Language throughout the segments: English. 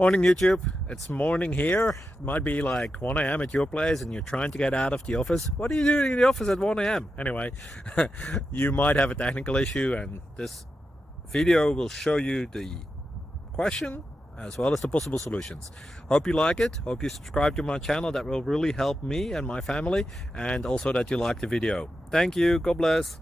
Morning YouTube, it's morning here. It might be like 1 a.m. at your place and you're trying to get out of the office. What are you doing in the office at 1 a.m.? Anyway, you might have a technical issue and this video will show you the question as well as the possible solutions. Hope you like it, hope you subscribe to my channel. That will really help me and my family, and also that you like the video. Thank you, God bless.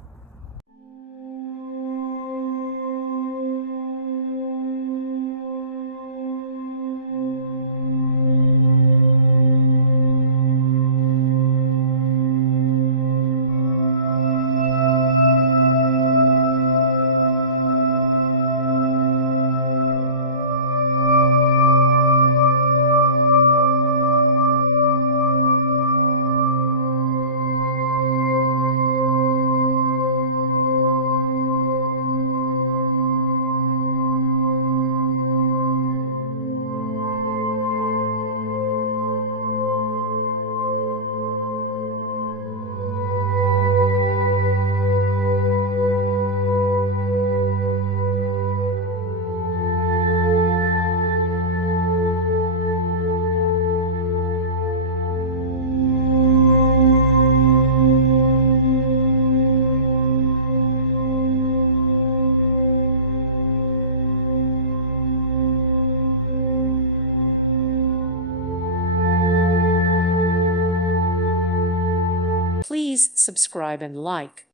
Please subscribe and like.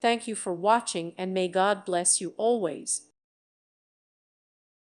Thank you for watching, and may God bless you always.